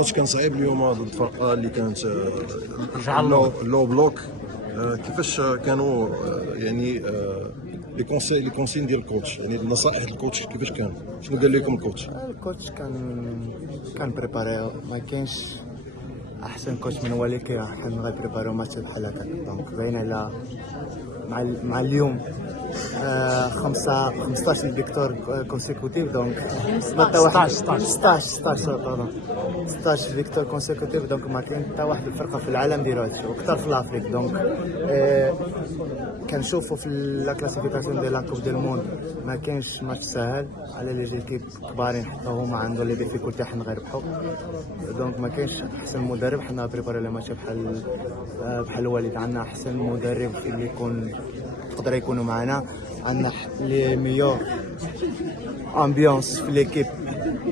الماتش كان صعيب اليوم ضد فرقه اللي كانت رجع اللور. لو بلوك. كيفاش كانوا يعني لي كونسين ديال الكوتش، يعني النصائح الكوتش كيفاش كان؟ شنو قال لكم الكوتش؟ الكوتش كان بريباري، ما كاينش احسن كوتش من هو اللي كيحن غيبريباريو ماتش بحال هكا. دونك باين على مع اليوم 15 فيكتور كونسيكوتيف. دونك 16 فيكتور كونسيكوتيف. دونك ما كاين حتى واحد الفرقه في العالم ديرو هادشي، وكثر في الافريك. دونك كنشوفوا في لا كلاسيفيكاسيون ديال لا كوب ديال الموند ما كاينش ماتش ساهل على لي جيكيب كبارين، حتى هما عندهم لي ديفيكولتي حنا غيربحوا. دونك ما كاينش احسن مدرب حنا بريباري لي ماتش بحال الوالد. عندنا احسن مدرب اللي يقدر يكونوا معنا، عندنا لي ميور امبيونس في ليكيب